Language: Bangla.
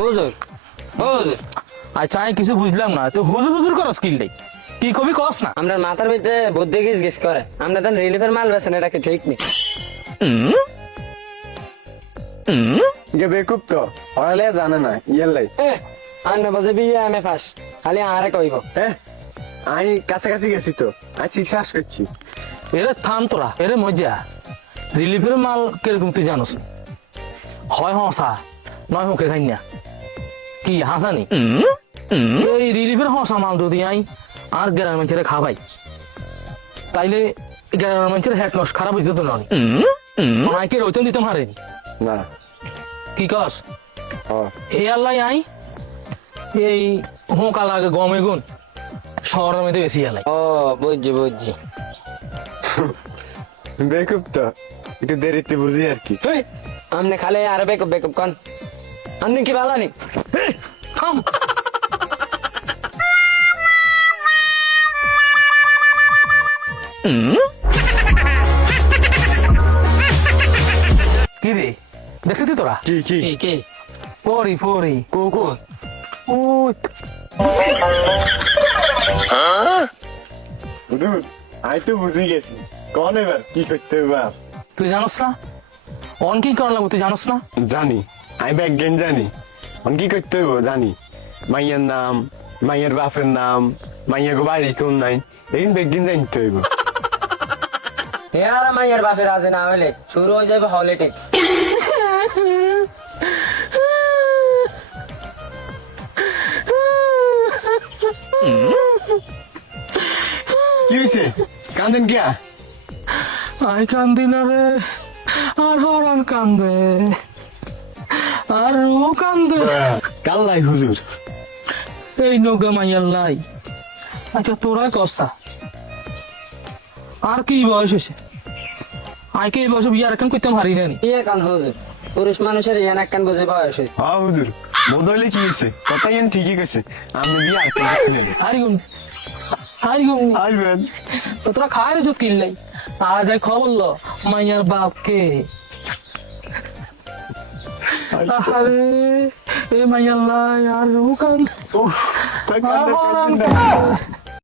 হুজুর হুজুর আচ্ছা আমি কিছু বুঝলাম না, তো হুজুর হুজুর করস কি নেই, কি কবি কস না। আমরা মাথার ভিতরে বুদ্ধি গিস করে আমরা তখন রিলিফের মাল বেছেন, এটা কি ঠিক নেই? ইয়ে বেকুব তো পড়ালে জানে না ইয়াল্লাই। আন্না বাজে বিয়ে আমি ফাঁস, খালি আরে কইব। হ্যাঁ আমি কাছাকাছি গেছি তো, আমি শ্বাস করছি। এরে থাম তোরা, এরে মজা রিলিফের মাল কিরকম তুই জানোস? হয় হসা নয় মুখে খাই না, কি হাসানি? এই রিলিফের হসা মাল যদি আই আর গ্রামের মানুষের খাবাই, তাইলে গ্রামের মানুষের হেড নষ্ট খারাপ হয়েছে তো নয়। মাইকে রইতেন দিতাম হারেনি না কি কস? ও এ আল্লাহ আই এই হোঁকা লাগে গমে গুণ শহরের মধ্যে বেশি আলাই। ও বুঝছি বুঝছি। বেকুব তো একটু দেরিতে বুঝি আর কি। আমনে খালি আরে বেকুব বেকুব কন, আপনি কি ভালো নি? থাম কি রে দেখছিস তুই তোরা? কি কি কি কি পরি পরি কো কো ও হুজুর আমি তো বুঝে গেছি, কোন এবার কি করতে হবে আর? তুই জানোস না অন কি করা লাগবে? তুই জানোস না? জানি আমি ব্যাজ্ঞান জানি, আমি কি করতে হবে জানি। মাইয়ের নাম, মাইয়ের বাপের নাম, মাইয়ের বাড়ি কোন নাই, এই ব্যাজ্ঞান জানতে হইব। আর মাইয়ার বাপের রাজে না হলে শুরু হয়ে যাবে পলিটিক্স। কি হয়েছে কান্দেন গিয়া? আই কান্দি না রে, আর হরান কান্দে, আর ও কান্দে। কাল্লাই হুজুর এই নৌকা মাইয়ার লাই। আচ্ছা তোরা কসা আর কি বয়স হয়েছে? আইকে এই বয়সে বিয়ে আর কেন করতাম হারি না। ইয়ে কান হুজুর, পুরুষ মানুষের ইয়ে নাক কান বুঝে বয়স হয়েছে। হ্যাঁ হুজুর বদলে কি হয়েছে, কথাই ঠিকই গেছে। আমি বিয়ে আর করতে নেই। হারি গুন হারি গুন আসবেন তো তোরা খায় রে কিনলাই আর যাই খবর লো মাইয়ার বাপকে। আরে এ মাইয়ার লাই আর ও কান্দে, উফ, তাই আর কান্দে হরান কান্দে না। কান্দে।